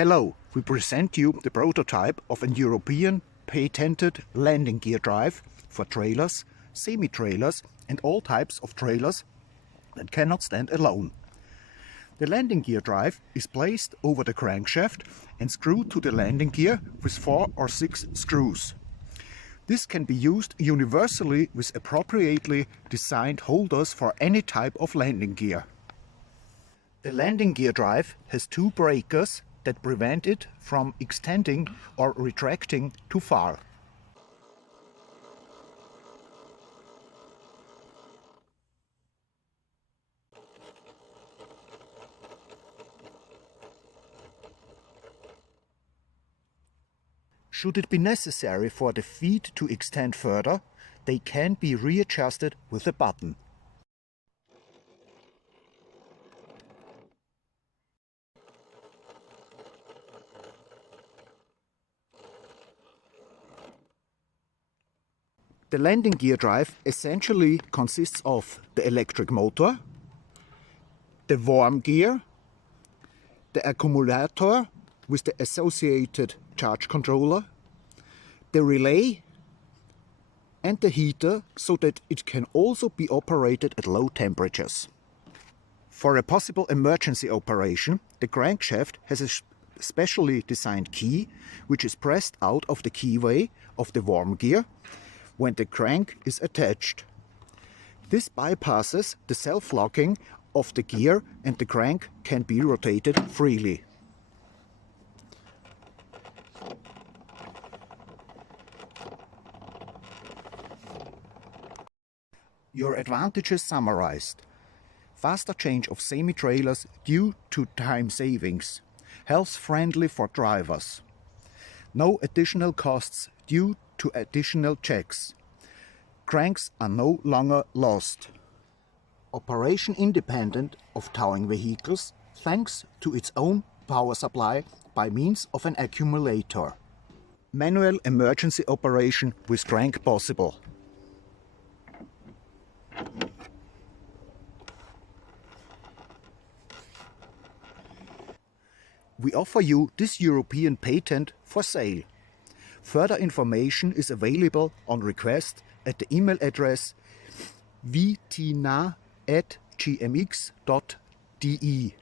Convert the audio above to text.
Hello, we present you the prototype of an European patented landing gear drive for trailers, semi-trailers and all types of trailers that cannot stand alone. The landing gear drive is placed over the crankshaft and screwed to the landing gear with 4 or 6 screws. This can be used universally with appropriately designed holders for any type of landing gear. The landing gear drive has 2 breakers that prevent it from extending or retracting too far. Should it be necessary for the feet to extend further, they can be readjusted with a button. The landing gear drive essentially consists of the electric motor, the worm gear, the accumulator with the associated charge controller, the relay and the heater so that it can also be operated at low temperatures. For a possible emergency operation, the crankshaft has a specially designed key which is pressed out of the keyway of the worm gear when the crank is attached. This bypasses the self-locking of the gear and the crank can be rotated freely. Your advantages summarized: faster change of semi-trailers due to time savings, health-friendly for drivers, no additional costs due to additional checks, cranks are no longer lost, operation independent of towing vehicles thanks to its own power supply by means of an accumulator, manual emergency operation with crank possible. We offer you this European patent for sale. Further information is available on request at the email address witina@gmx.de.